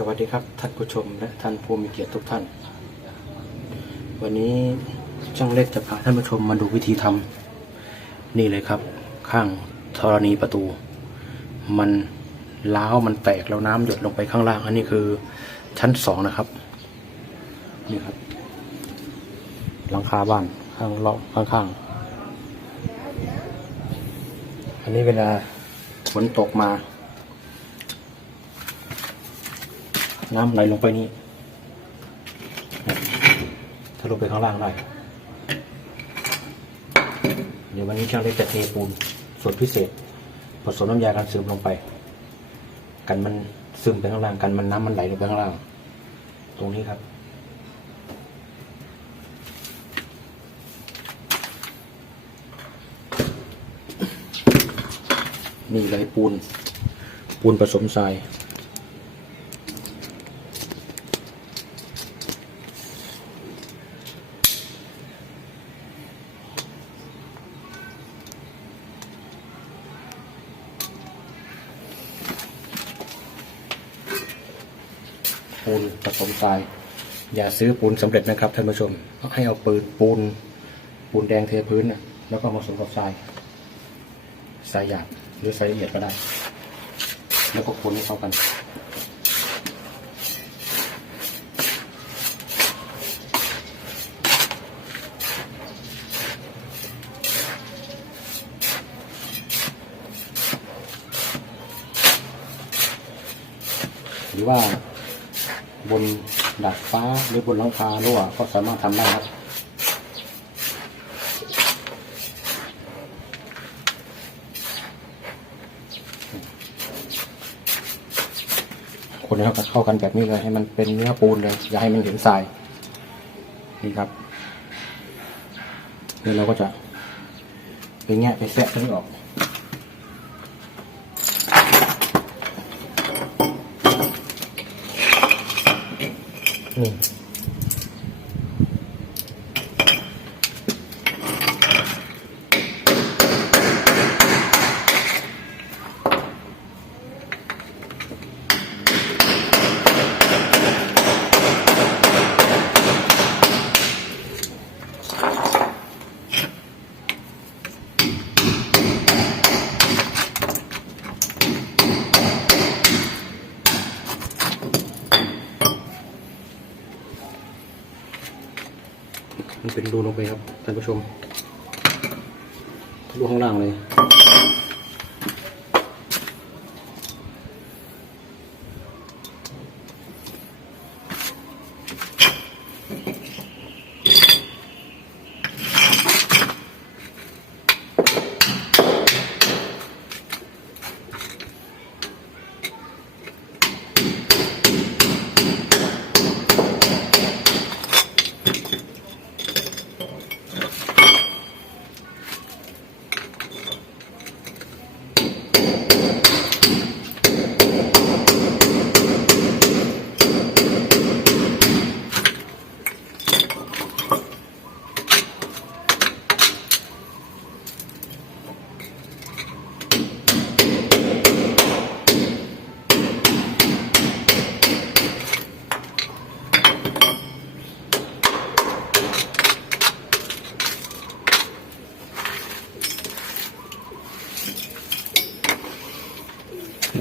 สวัสดีครับท่านผู้ชมและท่านผู้มีเกียรติทุกท่าน วันนี้ช่างเล็กจะพาท่านผู้ชมมาดูวิธีทำนี่เลยครับ ข้างธรณีประตู มันล้าวมันแตกแล้วน้ำหยดลงไปข้างล่าง อันนี้คือชั้นสองนะครับ นี่ครับ หลังคาบ้านข้างรอบข้างๆอันนี้เวลาฝนตกมา น้ำไหลลงไปนี่ทะลุไปข้างล่างได้เดี๋ยววันนี้ช่างเล็กจะเทปูนส่วนพิเศษ ผสมน้ำยากันซึมลงไป กันมันซึมไปข้างล่างกันมันน้ำมันไหลลงไปข้างล่าง ตรงนี้ครับนี่เลยปูน ปูนผสมทราย ปูนผสมทราย อย่าซื้อปูนสำเร็จนะครับท่านผู้ชมให้เอาปืนปูน ปูนแดงเทพื้นนะแล้วก็ผสมกับทรายทรายหยาบหรือทรายละเอียดก็ได้ แล้วก็คนให้เข้ากันหรือว่า บนดาดฟ้าหรือบนหลังคารั่วก็สามารถทำได้ครับคนให้เข้ากันเข้ากันแบบนี้เลยให้มันเป็นเนื้อปูนเลย อย่าให้มันเห็นทรายนี่ครับเดี๋ยวเราก็จะไปแงะไปแซะตรงนี้ออก นี่ มันเป็นรูลงไปครับท่านผู้ชมรูข้างล่างเลย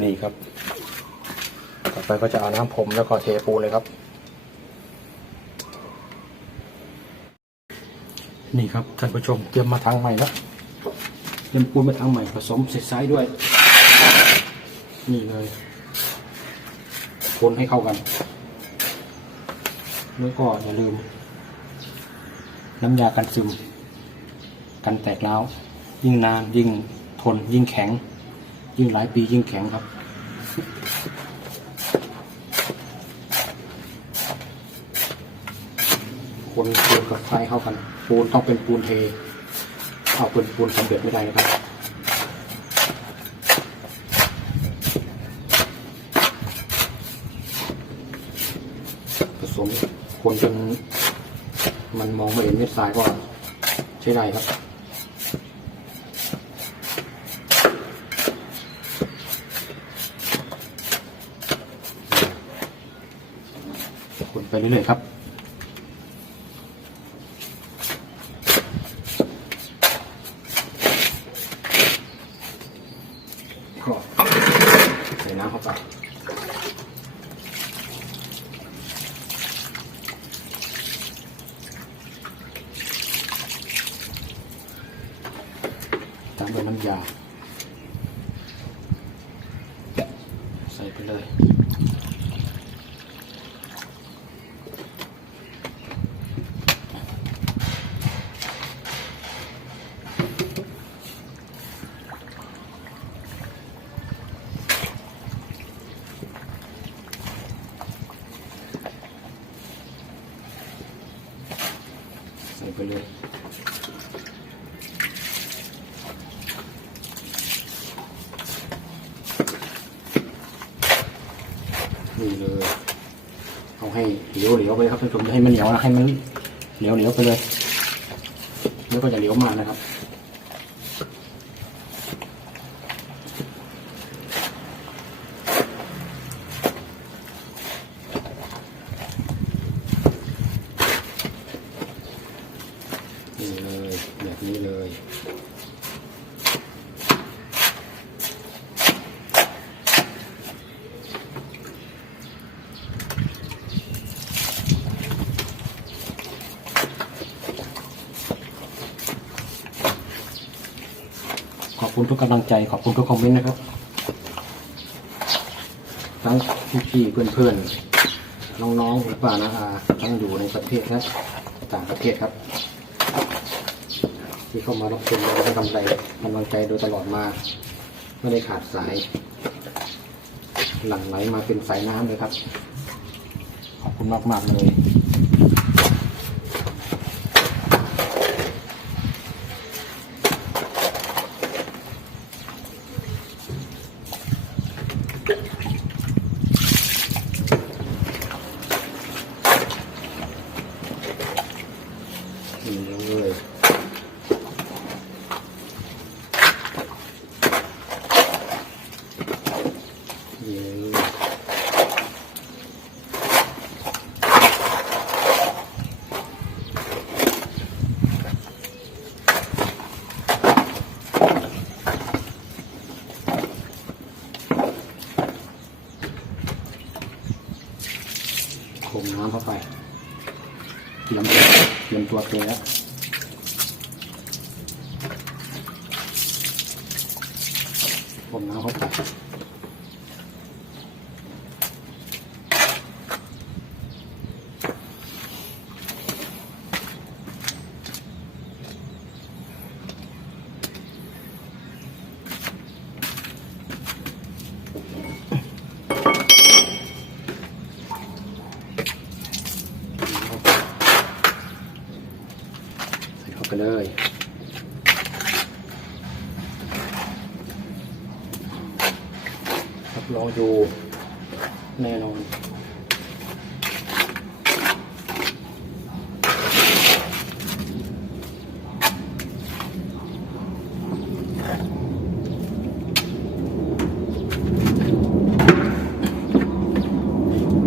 นี่ครับ ต่อไปก็จะเอาน้ำผมแล้วก็เทปูนเลยครับ นี่ครับท่านผู้ชมเตรียมมาทางใหม่แล้วเตรียมปูนมาทางใหม่ผสมเศษทรายด้วย นี่เลยคนให้เข้ากัน แล้วก็อย่าลืม น้ำยากันซึม กันแตกร้วยิ่งนานยิ่งทนยิ่งแข็ง ยิ่งหลายปียิ่งแข็งครับ คนปูนกับไฟเข้ากัน ปูนต้องเป็นปูนเท เอาเป็นปูนสำเร็จไม่ได้นะครับผสมคนจนมันมองไม่เห็นเม็ดทรายก็ใช้ได้ครับ นไปเรื่อยๆครับก็ใส่น้ำเข้าไปตามด้วยน้ำยา ใส่ไปเลย ใส่ ไปเลยนี่เลยเอาให้เหลวเหลวๆไปครับท่านผู้ชมให้มันเหนียวนะให้มันเหลวเหลวๆไปเลยแล้วก็จะเหลวมากนะครับ นี่เลยแบบนี้เลย ขอบ คุณทุกกำลังใจขอบคุณทุกคอมเมนต์นะครับ ทั้งพี่ๆเพื่อนๆน้องๆหรือป้านะอาทั้งอยู่ในประเทศและต่างประเทศครับ ที่เข้ามารับชมและให้กำลังใจกำลังใจโดยตลอดมา ไม่ได้ขาดสาย หลั่งไหลมาเป็นสายน้ำเลยครับ ขอบคุณมากๆเลย นี่เลยนี่เลยคมน้ำเข้าไป เตรียมตัวเตรียมตัวเทแล้วผมน้ำเขาตัด เลย รับรองอยู่แน่นอน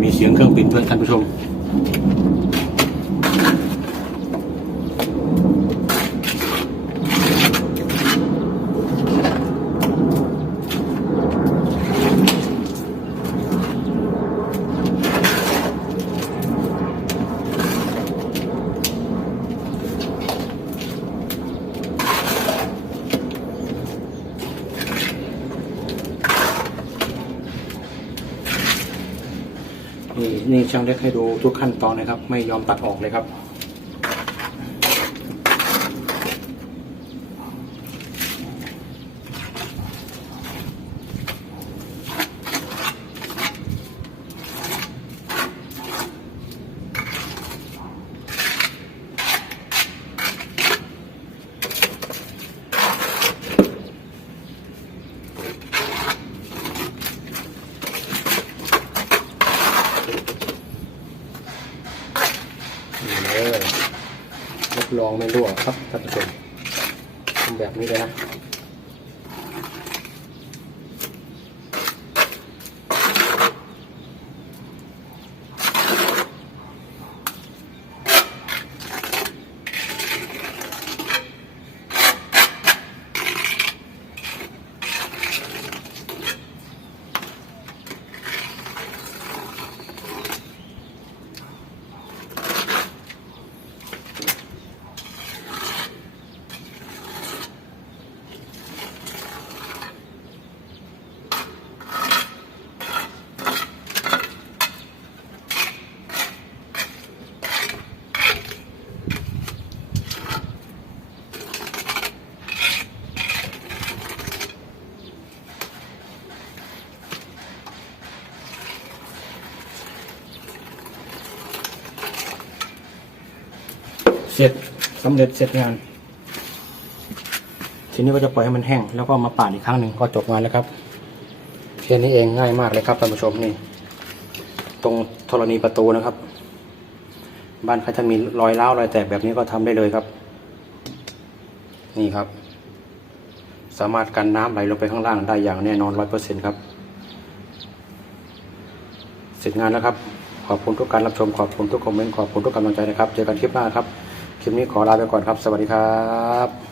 มีเสียงเครื่องบินด้วยท่านผู้ชม นี่นี่ ช่างเล็กให้ดูทุกขั้นตอนนะครับ ไม่ยอมตัดออกเลยครับ นี่เลยรับรอง ไม่รั่วครับท่านผู้ชมทำแบบนี้เลยนะ เสร็จสำเร็จเสร็จงาน ทีนี้ก็จะปล่อยให้มันแห้ง แล้วก็มาปานอีกครั้งหนึ่งก็จบงานแล้วครับแค่นี้เองง่ายมากเลยครับท่านผู้ชมนี่ตรงธรณีประตูนะครับ บ้านใครถ้ามีรอยร้าวรอยแตกแบบนี้ก็ทำได้เลยครับ นี่ครับ สามารถกันน้ำไหลลงไปข้างล่างได้อย่างแน่นอนร้อยเปอร์เซ็นครับ เสร็จงานแล้วครับ ขอบคุณทุกการรับชมขอบคุณทุกคอมเมนต์ขอบคุณทุกกำลังใจนะครับ เจอกันคลิปหน้าครับ คลิปนี้ขอลาไปก่อนครับ สวัสดีครับ